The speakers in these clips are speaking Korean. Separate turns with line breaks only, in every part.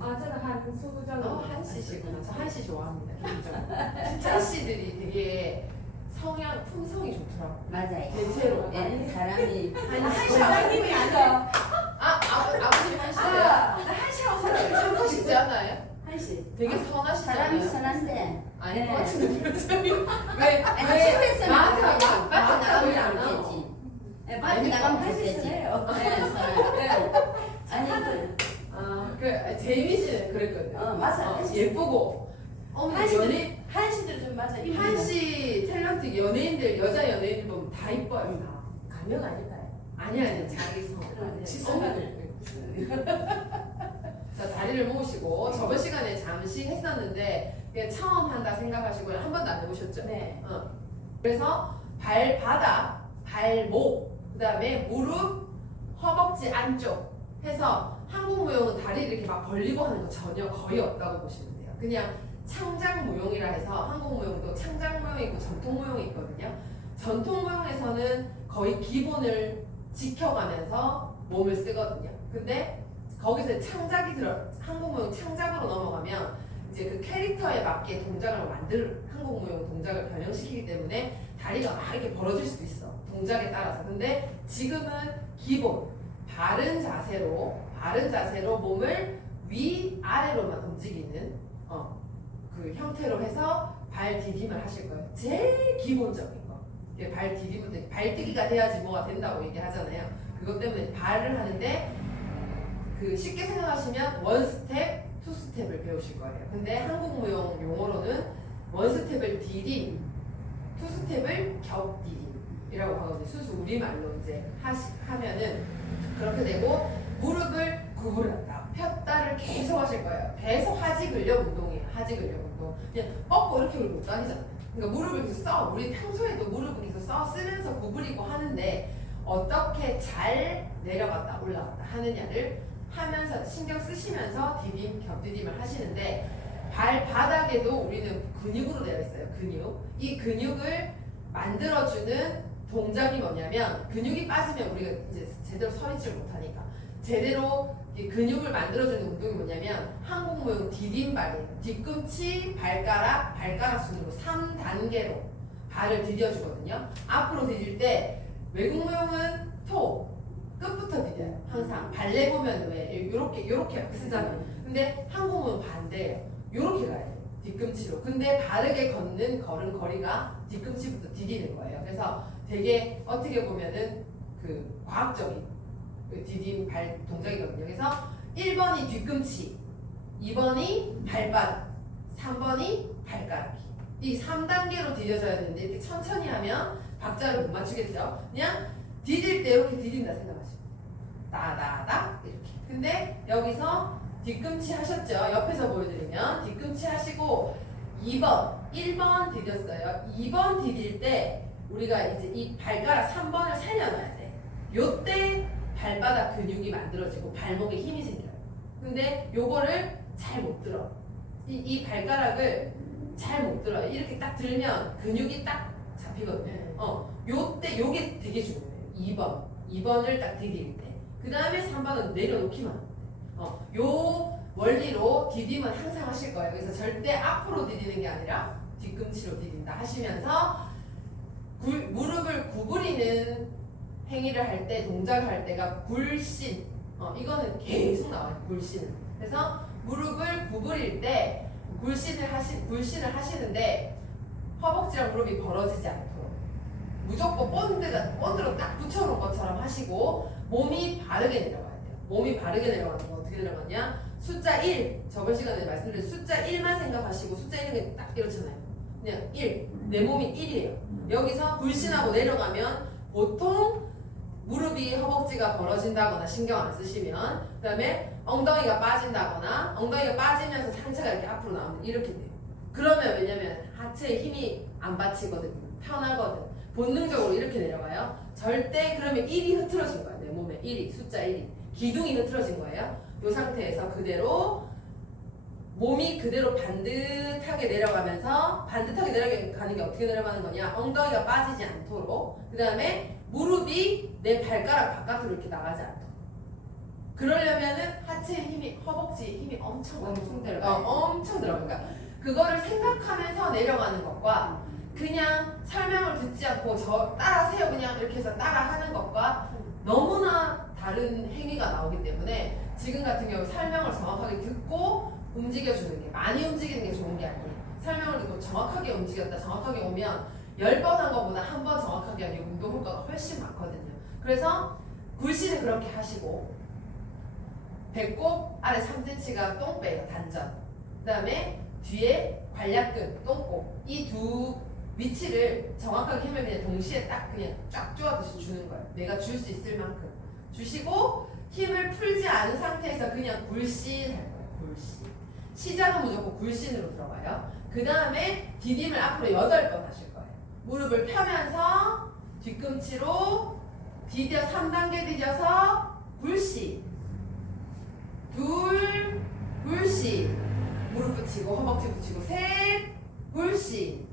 아 저는 한수 정도.
어, 한씨시구나. 저 한씨 좋아합니다. 진짜 한씨들이 되게 성향, 품성이 좋더라고.
맞아요.
대체로.
예, 사람이
한씨
원장님이 아니라
아, 아, 아버님 한씨세요?
아, 나 한시라고 생각해.
착하시지 않아요?
한시.
되게
사람이
선하시잖아요.
선한데.
아닐 것
네.
같은데 표정이 왜?
아니
왜?
집에서는
맞아,
밖에 나가면
맞아.
좋겠지. 예, 밖에
아니,
나가면.
선해요.
네, 선해. 네. 아니 그
아, 그 재미씨는 그랬거든요.
어, 맞아.
어. 예쁘고. 어머,
한씨
연예
한시들 좀 맞아.
한씨 탤런트 연예인들 여자 연예인들 보면 다 이뻐요. 다.
가명 아닐까요?
아니 아니 자기 성.
그럼
시선을.
자 다리를 모으시고 저번 시간에 잠시 했었는데 그냥 처음 한다 생각하시고 한 번도 안 해보셨죠?
네.
어. 그래서 발바닥, 발목, 그 다음에 무릎, 허벅지 안쪽 해서 한국 무용은 다리를 이렇게 막 벌리고 하는 거 전혀 거의 없다고 보시면 돼요. 그냥 창작 무용이라 해서 한국 무용도 창작 무용이 있고 전통 무용이 있거든요. 전통 무용에서는 거의 기본을 지켜가면서 몸을 쓰거든요. 근데 거기서 창작이 들어 한국 무용 창작으로 넘어가면 이제 그 캐릭터에 맞게 동작을 만들 한국 무용 동작을 변형시키기 때문에 다리가 막 이렇게 벌어질 수도 있어 동작에 따라서 근데 지금은 기본 바른 자세로 바른 자세로 몸을 위 아래로만 움직이는 어, 그 형태로 해서 발 디딤을 하실 거예요 제일 기본적인 거 발 디딤은 발뜨기가 돼야지 뭐가 된다고 얘기하잖아요 그것 때문에 발을 하는데 그 쉽게 생각하시면 원 스텝, 투 스텝을 배우실 거예요. 근데 한국 무용 용어로는 원 스텝을 디딤, 투 스텝을 겹 디딤이라고 하거든요. 순수 우리말로 이제 하시, 하면은 그렇게 되고 무릎을 구부렸다, 폈다를 계속 하실 거예요. 계속 하지 근력 운동이에요. 하지 근력 운동. 그냥 뻗고 이렇게 못 다니잖아요. 그러니까 무릎을 계속 써. 우리 평소에도 무릎을 계속 써 쓰면서 구부리고 하는데 어떻게 잘 내려갔다 올라갔다 하느냐를 하면서 신경 쓰시면서 디딤 겹디딤을 하시는데 발바닥에도 우리는 근육으로 되어 있어요. 근육. 이 근육을 만들어주는 동작이 뭐냐면 근육이 빠지면 우리가 이제 제대로 서 있지를 못하니까 제대로 이 근육을 만들어주는 운동이 뭐냐면 한국 무용 디딤발이에요. 뒤꿈치, 발가락, 발가락 순으로 3단계로 발을 디뎌주거든요. 앞으로 디딜 때 외국 무용은 토 끝부터 디뎌요. 항상 발레 보면 왜 요렇게 요렇게 쓰잖아요. 근데 한국은 반대예요. 요렇게 가야 돼요. 뒤꿈치로. 근데 바르게 걷는 걸은 거리가 뒤꿈치부터 디디는 거예요. 그래서 되게 어떻게 보면은 그 과학적인 그 디딤 발 동작이거든요. 그래서 1번이 뒤꿈치, 2번이 발바닥, 3번이 발가락이. 이 3단계로 디뎌져야 되는데 이렇게 천천히 하면 박자를 못 맞추겠죠. 그냥 디딜 때 이렇게 디딘다 생각하시고 따다닥 이렇게. 근데 여기서 뒤꿈치 하셨죠? 옆에서 보여드리면 뒤꿈치 하시고 2번, 1번 디뎠어요. 2번 디딜 때 우리가 이제 이 발가락 3번을 살려놔야 돼. 요때 발바닥 근육이 만들어지고 발목에 힘이 생겨요. 근데 요거를 잘 못 들어. 이, 이 발가락을 잘 못 들어요. 이렇게 딱 들면 근육이 딱 잡히거든요. 어, 요때 요게 되게 중요해요. 2번. 2번을 딱 디딜 때. 그 다음에 3번은 내려놓기만. 어, 요 원리로 디딤은 항상 하실 거예요. 그래서 절대 앞으로 디디는 게 아니라 뒤꿈치로 디딘다 하시면서 굴- 무릎을 구부리는 행위를 할 때, 동작을 할 때가 굴신. 어, 이거는 계속 나와요. 굴신. 그래서 무릎을 구부릴 때 굴신을 하시, 굴신을 하시는데 허벅지랑 무릎이 벌어지지 않도록 무조건 본드가 본드로 딱 붙여놓은 것처럼 하시고 몸이 바르게 내려가야 돼요. 몸이 바르게 내려가는 거 어떻게 내려가냐? 숫자 1 저번 시간에 말씀드린 숫자 1만 생각하시고 숫자 1은 딱 이렇잖아요. 그냥 1. 내 몸이 1이에요. 여기서 불신하고 내려가면 보통 무릎이 허벅지가 벌어진다거나 신경 안 쓰시면 그 다음에 엉덩이가 빠진다거나 엉덩이가 빠지면서 상체가 이렇게 앞으로 나오면 이렇게 돼요. 그러면 왜냐면 하체에 힘이 안 받치거든요. 편하거든. 본능적으로 이렇게 내려가요. 절대 그러면 1이 흐트러진 거야. 내 몸에 1이 숫자 1이 기둥이 흐트러진 거예요. 이 상태에서 그대로 몸이 그대로 반듯하게 내려가면서 반듯하게 내려가는 게 어떻게 내려가는 거냐? 엉덩이가 빠지지 않도록 그 다음에 무릎이 내 발가락 바깥으로 이렇게 나가지 않도록 그러려면은 하체에 힘이 허벅지에 힘이 엄청
엄청. 들어가요.
어, 엄청 들어가요. 그러니까 그거를 생각하면서 내려가는 것과 그냥 설명을 듣지 않고 저 따라하세요 그냥 이렇게 해서 따라하는 것과 너무나 다른 행위가 나오기 때문에 지금 같은 경우 설명을 정확하게 듣고 움직여주는 게 많이 움직이는 게 좋은 게 아니에요. 설명을 듣고 정확하게 움직였다 정확하게 오면 10번 한 것보다 한 번 정확하게 게 운동 효과가 훨씬 많거든요. 그래서 굴씨는 그렇게 하시고 배꼽 아래 3cm가 똥배예요 단전. 그 다음에 뒤에 관략근 똥꼬. 이 두 위치를 정확하게 힘을 그냥 동시에 딱 그냥 쫙 쪼아듯이 주는 거예요. 내가 줄 수 있을 만큼. 주시고 힘을 풀지 않은 상태에서 그냥 굴신 할 거예요 굴신 시작은 무조건 굴신으로 들어가요. 그 다음에 디딤을 앞으로 8번 하실 거예요 무릎을 펴면서 뒤꿈치로 디뎌 3단계 디뎌서 굴신 둘 굴신 무릎 붙이고 허벅지 붙이고 셋 굴신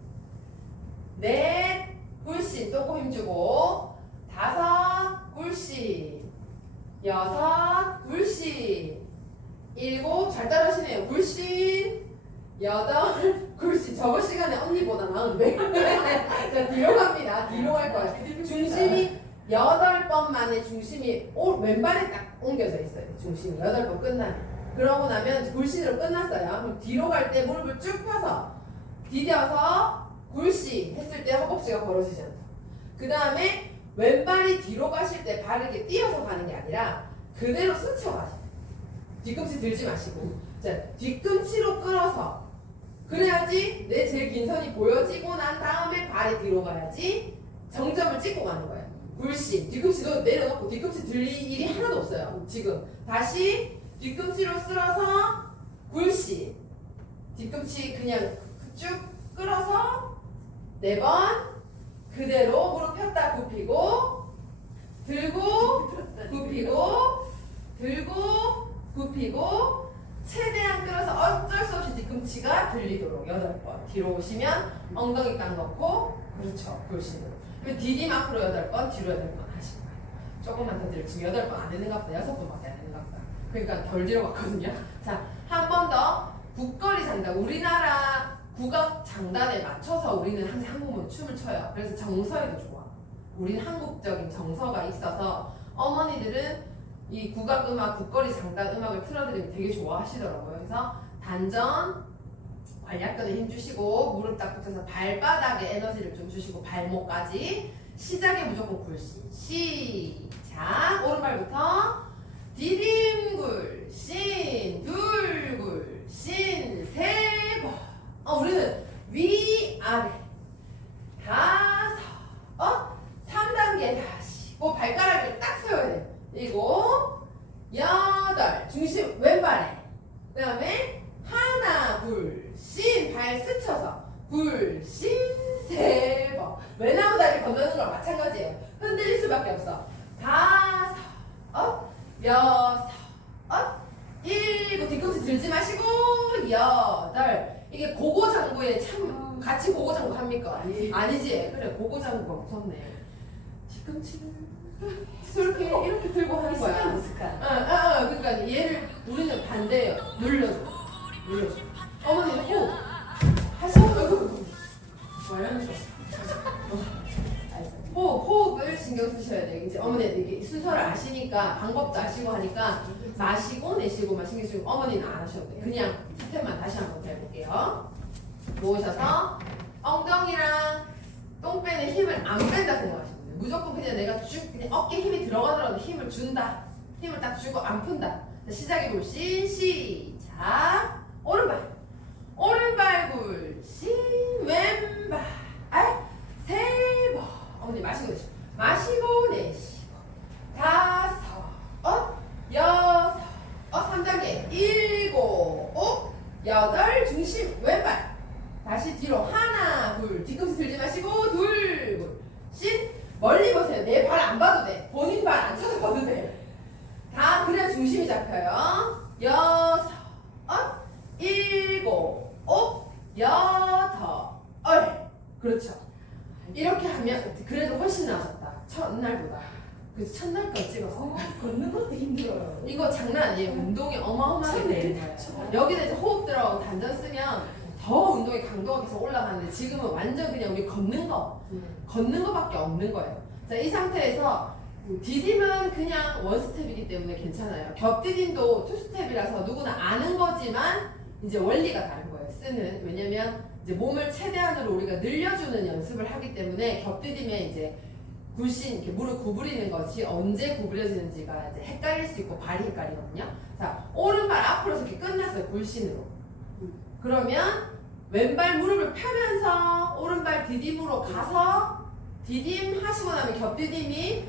넷 굴신 또고 힘주고. 다섯 굴신 여섯 굴신 일곱 잘 따라하시네요. 굴신 여덟 굴신 저번 시간에 언니보다 나은데 자 뒤로 갑니다 뒤로 갈 거예요 중심이 여덟 번 만에 중심이 오, 왼발에 딱 옮겨져 있어요. 중심이 여덟 번 끝나면. 그러고 나면 굴신으로 끝났어요. 그럼 뒤로 갈 때 무릎을 쭉 펴서 디뎌서 굴신 했을 때 허벅지가 벌어지지 않다. 그 다음에 왼발이 뒤로 가실 때 발을 이렇게 띄어서 가는 게 아니라 그대로 스쳐 가세요. 뒤꿈치 들지 마시고. 자, 뒤꿈치로 끌어서 그래야지 내 제일 긴 선이 보여지고 난 다음에 발이 뒤로 가야지 정점을 찍고 가는 거예요. 굴신 뒤꿈치도 내려놓고 뒤꿈치 들릴 일이 하나도 없어요. 지금 다시 뒤꿈치로 쓸어서 굴신 뒤꿈치 그냥 쭉 끌어서 네 번 그대로 무릎 폈다 굽히고 들고 굽히고 들고 굽히고 최대한 끌어서 어쩔 수 없이 뒤꿈치가 들리도록 여덟 번. 뒤로 오시면 엉덩이 딱 넣고 그렇죠. 굴신으로. 그리고 앞으로 여덟 번 뒤로 여덟 번 하실 거예요. 조금만 더 드려 지금 여덟 번 안 되는가 보다. 여섯 번밖에 안 되는가 보다. 그러니까 덜 뒤로 갔거든요. 자한 번 더 국거리 장단. 우리나라 국악 장단에 맞춰서 우리는 항상 한국은 춤을 춰요. 그래서 정서에도 좋아. 우리는 한국적인 정서가 있어서 어머니들은 이 국악 음악, 국거리 장단 음악을 틀어드리면 되게 좋아하시더라고요. 그래서 단전, 관략근에 힘 주시고 무릎 딱 붙여서 발바닥에 에너지를 좀 주시고 발목까지 시작에 무조건 굴신 시작. 오른발부터 디딤굴 신 둘굴 신세번. 어, 우리는 위아래 다섯 어? 3단계 다시 그 발가락을 딱 세워야 돼 일곱 여덟 중심 왼발에 그 다음에 하나 둘신발 스쳐서 굴신 세번 외나무 다리 건너는 거랑 마찬가지예요 흔들릴 수밖에 없어 다섯 어? 여섯 어? 일곱 뒤꿈치 들지 마시고 여덟 이게 고고장구에 참 같이 고고장구 합니까?
아니.
아니지 그래 고고장구가 무섭네 뒤꿈치를 저렇게 이렇게 들고 하는 거야
스카
어, 어, 어, 그러니까 얘를 우리는 반대예요. 눌러줘. 눌러줘. 어머니는 호 하시고 말하는 거. 호흡, 호흡을 신경 쓰셔야 돼요. 이제 어머니는 이게 순서를 아시니까 방법도 아시고 하니까 마시고 내쉬고만 신경 쓰고 어머니는 안 하셔도 돼요. 그냥 스텝만 다시 한번 해볼게요. 모으셔서 엉덩이랑 똥배는 힘을 안 뺀다 생각하시면 돼요. 무조건 그냥 내가 쭉 그냥 어깨 힘이 들어가더라도 힘을 준다. 힘을 딱 주고 안 푼다. 자, 시작해 볼시 시작. 오른발. 오른발 굴신 왼발. 세 번. 어머니 마시고 내쉬고 마시고 내쉬고. 다섯. 어? 여섯. 어 3단계. 일곱. 어? 여덟. 중심. 왼발. 다시 뒤로 하나 둘. 뒤꿈치 들지 마시고 멀리 보세요. 내 발 안 봐도 돼. 본인 발안 쳐다봐도 돼 다 그래야 중심이 잡혀요. 여섯 어 일곱 어 여덟. 얼 그렇죠. 이렇게 하면 그래도 훨씬 나아졌다. 첫날보다. 그래서 첫날까지 찍었어.
걷는 것도 힘들어요.
이거 장난 아니에요. 운동이 어마어마하게 되는 거예요. 여기다 이제 호흡 들어가고 단전 쓰면 더 운동의 강도가 계속 올라가는데 지금은 완전 그냥 우리 걷는 거, 걷는 거밖에 없는 거예요. 자, 이 상태에서 디딤은 그냥 원스텝이기 때문에 괜찮아요. 겹디딤도 투스텝이라서 누구나 아는 거지만 이제 원리가 다른 거예요. 쓰는. 왜냐면 이제 몸을 최대한으로 우리가 늘려주는 연습을 하기 때문에 겹디딤에 이제 굴신, 이렇게 무릎 구부리는 것이 언제 구부려지는지가 이제 헷갈릴 수 있고 발이 헷갈리거든요. 자, 오른발 앞으로서 이렇게 끝났어요. 굴신으로. 그러면 왼발 무릎을 펴면서 오른발 디딤으로 가서 디딤 하시고 나면 겹디딤이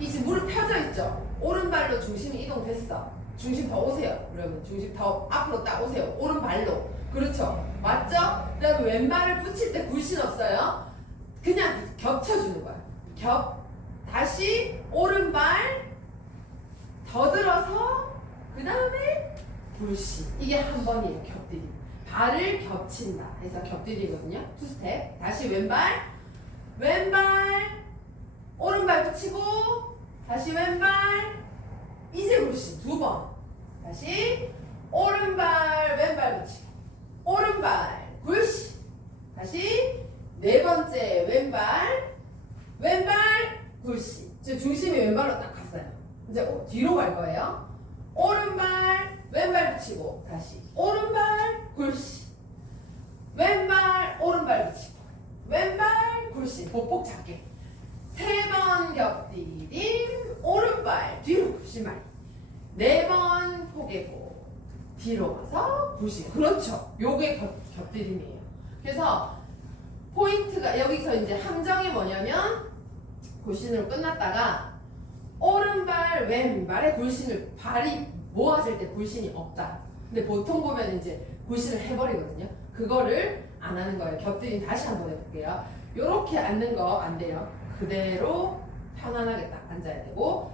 이 지금 무릎 펴져 있죠. 오른발로 중심이 이동됐어. 중심 더 오세요. 여러분 중심 더 앞으로 딱 오세요. 오른발로. 그렇죠. 맞죠? 그 다음에 왼발을 붙일 때 굴신 없어요. 그냥 겹쳐주는 거야. 겹 다시 오른발 더 들어서 그 다음에 굴신 이게 한 번이에요. 겹디딤. 발을 겹친다. 해서 겹디디거든요. 투 스텝. 다시 왼발. 왼발. 오른발 붙이고. 다시 왼발. 이제 굴신 두 번. 다시 오른발 왼발 붙이고. 오른발 굴신. 다시 네 번째 왼발. 왼발 굴신. 저 중심이 왼발로 딱 갔어요. 이제 오- 뒤로 갈 거예요. 오른발 왼발 붙이고 다시. 오른발 굴신 왼발 오른발 붙이고. 왼발 굴신 보폭 작게. 세번 겹디딤 오른발 뒤로 굴신 말이 네번 포개고 뒤로 가서 굴신 그렇죠. 요게 겹, 겹디딤이에요. 그래서 포인트가 여기서 이제 함정이 뭐냐면 굴신으로 끝났다가 오른발 왼발에 굴신을 발이 모아질 때 굴신이 없다. 근데 보통 보면 이제 굴신을 해버리거든요. 그거를 안 하는 거예요. 겹들이 다시 한번 해볼게요. 요렇게 앉는 거 안 돼요. 그대로 편안하게 딱 앉아야 되고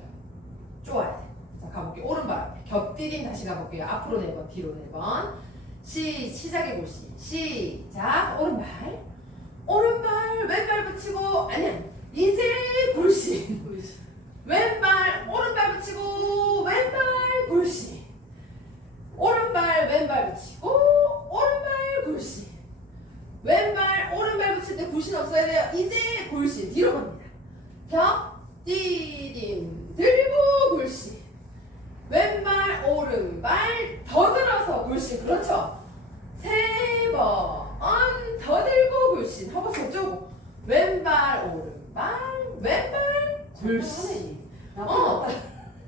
쪼아야 돼. 자 가볼게요. 오른발 겹디딘 다시 가볼게요. 앞으로 네 번, 뒤로 네 번. 시 시작해 굴신. 시작. 오른발. 오른발 왼발 붙이고 아니야. 이제 굴신. 왼발 오른발 붙이고 왼발 굴신 오른발 왼발 붙이고 오른발 굴신 왼발 오른발 붙일 때 굴신 없어야 돼요 이제 굴신 뒤로 갑니다 겹 디딤 들고 굴신 왼발 오른발 더 들어서 굴신 그렇죠 세 번 더 들고 굴신 한번 저쪽 왼발 오른발 왼발 굴신 어,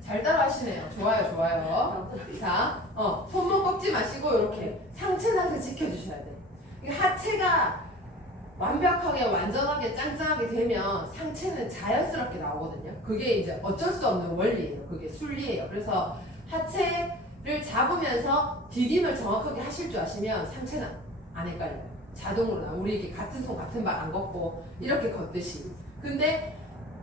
잘 따라하시네요. 좋아요, 좋아요. 자, 어, 손목 꺾지 마시고 이렇게 상체 자세 지켜주셔야 돼. 이게 하체가 완벽하게 완전하게 짱짱하게 되면 상체는 자연스럽게 나오거든요. 그게 이제 어쩔 수 없는 원리예요. 그게 순리예요. 그래서 하체를 잡으면서 디딤을 정확하게 하실 줄 아시면 상체는 안 헷갈려요. 자동으로 나. 우리 이게 같은 손 같은 발 안 걷고 이렇게 걷듯이. 근데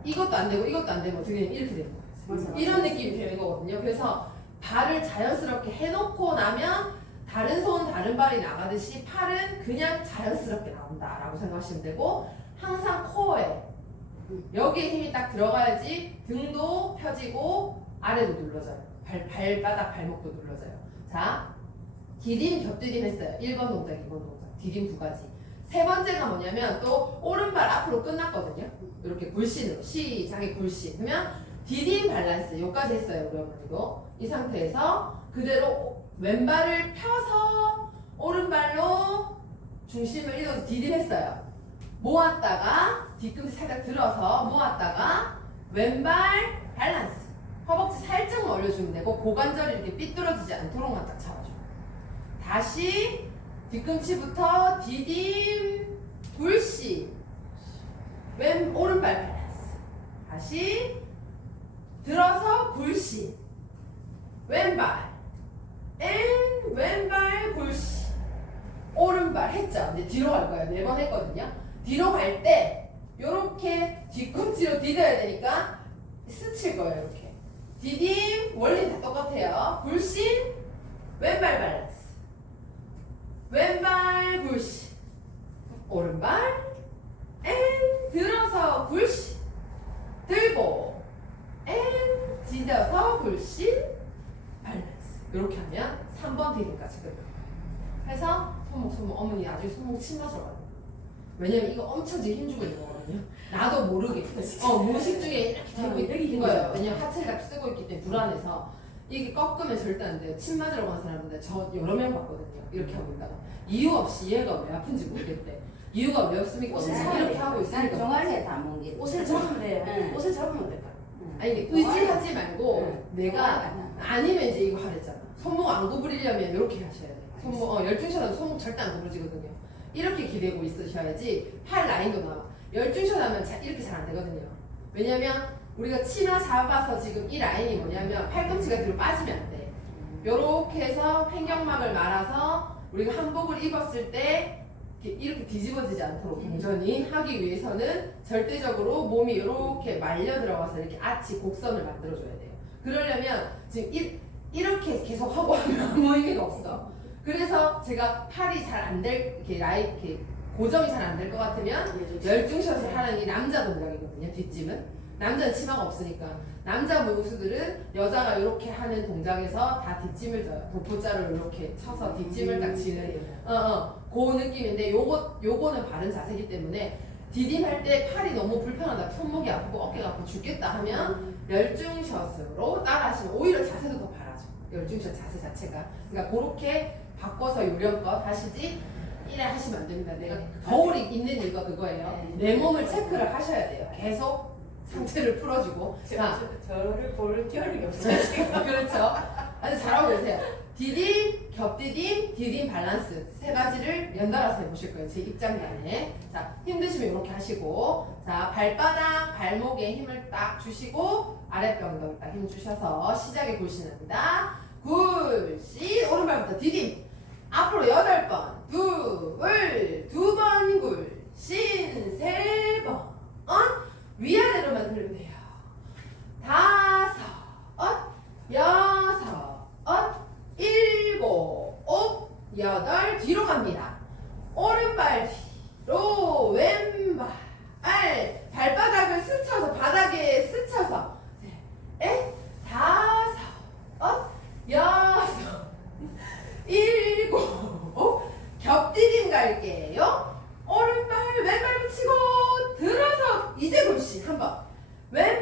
이것도 안 되고 이것도 안 되면 어떻게 이렇게 되는 거예요. 이런 느낌이 되는 거거든요. 그래서 발을 자연스럽게 해놓고 나면 다른 손, 다른 발이 나가듯이 팔은 그냥 자연스럽게 나온다라고 생각하시면 되고 항상 코어에 여기에 힘이 딱 들어가야지 등도 펴지고 아래도 눌러져요. 발, 발바닥, 발목도 눌러져요. 자, 디딤, 겹디딤 했어요. 1번 동작, 2번 동작. 디딤 두 가지. 세 번째가 뭐냐면 또 오른발 앞으로 끝났거든요. 이렇게 굴신으로 시작의 굴신. 그러면 디딤 밸런스 여기까지 했어요. 우리 어머니도 이 상태에서 그대로 왼발을 펴서 오른발로 중심을 이동해서 디딤 했어요. 모았다가 뒤꿈치 살짝 들어서 모았다가 왼발 밸런스. 허벅지 살짝만 올려주면 되고 고관절이 이렇게 삐뚤어지지 않도록만 딱 잡아줘. 다시 뒤꿈치부터 디딤 굴신 왼 오른발 밸런스. 다시 들어서 굴신 왼발. 앤 왼발 굴신 오른발 했죠? 이제 뒤로 갈 거예요. 네 번 했거든요 뒤로 갈때 요렇게 뒤꿈치로 디뎌야 되니까 스칠 거예요 이렇게. 디딤 원리 다 똑같아요. 굴신 왼발 밸런스. 왼발 굴신 오른발 앤 들어서 굴신 들고 and 디뎌서 굴신 밸런스. 이렇게 하면 3번 디딤까지 끝나요 그래서 손목 손목 어머니 아직 손목 침마셔가지고 왜냐면 이거 엄청 지금 힘주고 있는 거거든요 나도 모르게 어 무의식 중에 이렇게 되고
어, 여기
있는 거예요 왜냐면 하체를 쓰고 있기 때문에 불안해서 이게 꺾으면 절대 안 돼요 침 맞으러 간 사람인데 저 여러 명 봤거든요 이렇게 하고 있다가 이유 없이 얘가 왜 아픈지 모르겠대 이유가 왜 없습니까?
옷을?
이렇게 하고
난
있으니까
종아리에 다 뭉개.
옷을 잡으면 돼요.
응.
옷을 잡으면 될까?
아니 이게 의지하지 말고
응.
내가 아니면 이제 이거 하랬잖아. 손목 안 구부리려면 이렇게 하셔야 돼. 손목 어, 열중셔도 손목 절대 안 구부러지거든요. 이렇게 기대고 있으셔야지 팔 라인도 나와. 열중셔하면 이렇게 잘 안 되거든요. 왜냐면 우리가 치마 잡아서 지금 이 라인이 뭐냐면 팔꿈치가 뒤로 빠지면 안 돼. 요렇게 해서 횡격막을 말아서 우리가 한복을 입었을 때 이렇게, 이렇게 뒤집어지지 않도록 동전이 하기 위해서는 절대적으로 몸이 이렇게 말려 들어가서 이렇게 아치 곡선을 만들어줘야 돼요. 그러려면 지금 이, 이렇게 계속 하고 하면 아무 의미가 없어. 그래서 제가 팔이 잘 안 될, 이렇게 라이, 이렇게 고정이 잘 안 될 것 같으면 열중샷을 하는 이 남자 동작이거든요. 뒷짐은 남자는 치마가 없으니까 남자 무용수들은 여자가 이렇게 하는 동작에서 다 뒷짐을 져요. 도포자를 이렇게 쳐서 뒷짐을 딱 지는 어 어 그 느낌인데 요거 요거는 바른 자세이기 때문에 디딤할 때 팔이 너무 불편하다 손목이 아프고 어깨가 아프고 죽겠다 하면 열중샷으로 따라 하시면 오히려 자세도 더 바라죠. 열중샷 자세 자체가 그러니까 그렇게 바꿔서 요령껏 하시지 이래 하시면 안 됩니다. 내가 거울이 있는 이유가 그거예요. 내 몸을 체크를 하셔야 돼요. 계속 상체를 풀어주고 자
저 를 볼 겨를이 없어요.
그렇죠. 아주 잘하고 계세요. 디딤, 겹디딤, 디딤 밸런스 세 가지를 연달아서 해보실 거예요. 제 입장단에. 자, 힘드시면 이렇게 하시고, 자, 발바닥, 발목에 힘을 딱 주시고, 아랫배 엉덩이 딱 힘 주셔서 시작해 보시는다. 굴, 씨, 오른발부터 디딤. 앞으로 여덟 번, 둘, 두번 굴, 신, 세 번, 어? 위아래로만 들면 돼요. 다섯, 어? 여섯, 어? 일곱, 오, 여덟, 뒤로 갑니다. 오른발 뒤로, 왼발, 알, 발바닥을 스쳐서, 바닥에 스쳐서, 셋, 다섯, 어? 여섯, 일곱, 오, 겹디딤 갈게요. 오른발, 왼발 붙이고, 들어서, 이제 굴씨, 한 번. 왼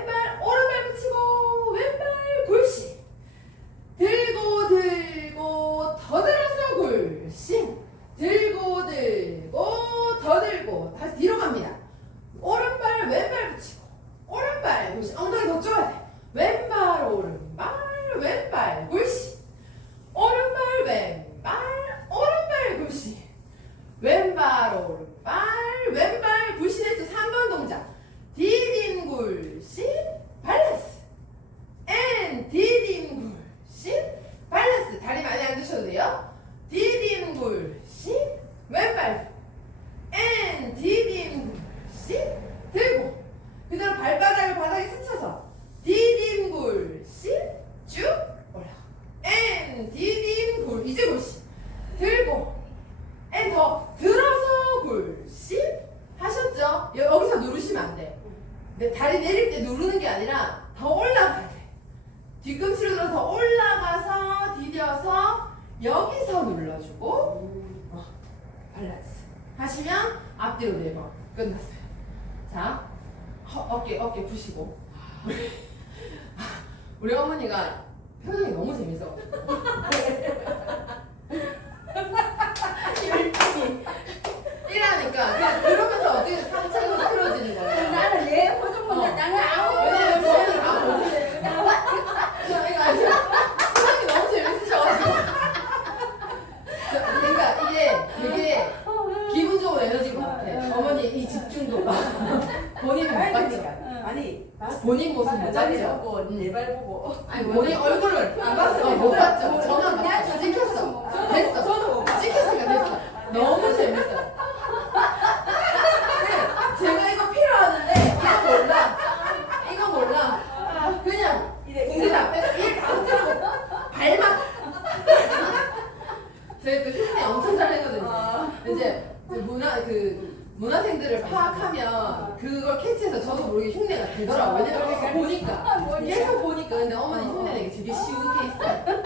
제가 그 흉내 엄청 잘 내거든요.
아.
이제 그 문화 그 문화생들을 파악하면 그걸 캐치해서 저도 모르게 흉내가 되더라고요. 왜냐면 보니까 계속 보니까 근데 어머니 흉내 내기 되게 쉬운 케이스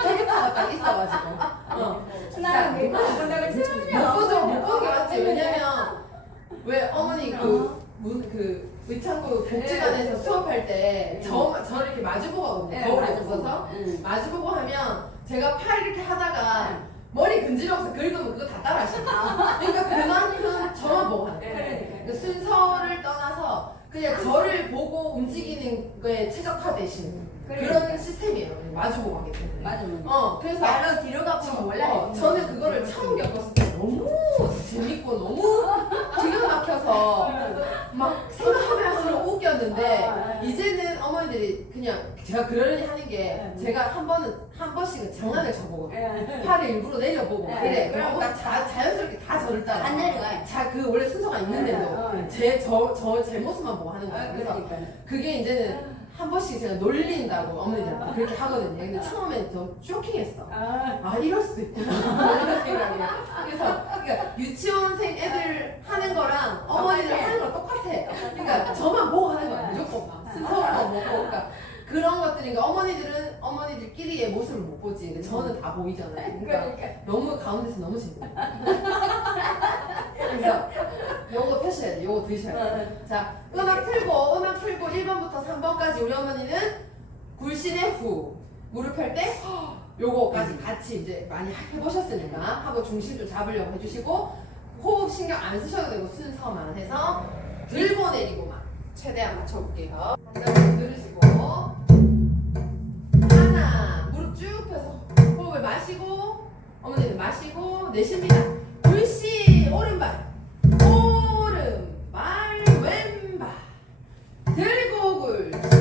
캐릭터가 딱 있어가지고 어.
내가 본다고 전혀.
못 보죠 못 보는 게 맞지 왜냐면 왜 어머니 그, 문, 그 의창구 복지관에서 수업할 때 저, 저를 이렇게 마주보고 하거든요
네,
거울에. 있어서
응.
마주보고 하면 제가 팔 이렇게 하다가 머리 근지러워서 긁으면 그거 다 따라하시고 그러니까 그만큼 저만 거예요
네.
그 순서를 떠나서 그냥 저를 보고 움직이는 거에 최적화되신 그런 시스템이에요 마주보고 하기 때문에
맞아.
어 그래서
말로 뒤로 가보면 몰라.
어, 저는 그거를 처음 겪었을 때 너무 재밌고 너무 기가 막혀서 막 생각하면 할수록 웃겼는데
아,
이제는 어머니들이 그냥 제가 그러려니 하는 게 제가 한 번은 한 번씩은 장난을 쳐보고
예.
팔을 일부러 내려보고
네,
그래
그럼
그럼 나 자, 자연스럽게 다 저를 따라
안 내려가요.
자그 원래 순서가 있는데도
어.
제저 저 제 모습만 보고 하는 거예요
아,
그래서. 그게 이제는 한 번씩 제가 놀린다고 어머니들한테 그렇게 하거든요. 근데 처음엔 좀 쇼킹했어.
아,
아 이럴 수도 있구나. 이런 생각이 그래서 그러니까 유치원생 애들 하는 거랑 어머니들 하는 거랑 똑같아. 그러니까 저만 보고 하는 거야. 무조건 순서만 보고. 그러니까 그런 것들이니까 어머니들은 어머니들끼리의 모습을 못 보지. 근데 저는 다 보이잖아요. 그러니까
그러니까.
너무 가운데서 너무 재밌어요. 그래서 요거 펴셔야 돼 요거 드셔야 돼 자, 음악 틀고, 음악 틀고 1번부터 3번까지 우리 어머니는 굴신의 후. 무릎 펼 때, 요거까지 같이 이제 많이 해보셨으니까 하고 중심 좀 잡으려고 해주시고, 호흡 신경 안 쓰셔도 되고 순서만 해서 들고 내리고만 최대한 맞춰볼게요. 한번 들으시고, 하나, 무릎 쭉 펴서 호흡을 마시고, 어머니는 마시고, 내쉽니다. 굴신, 오른발. 오른발 왼발. 들고 굴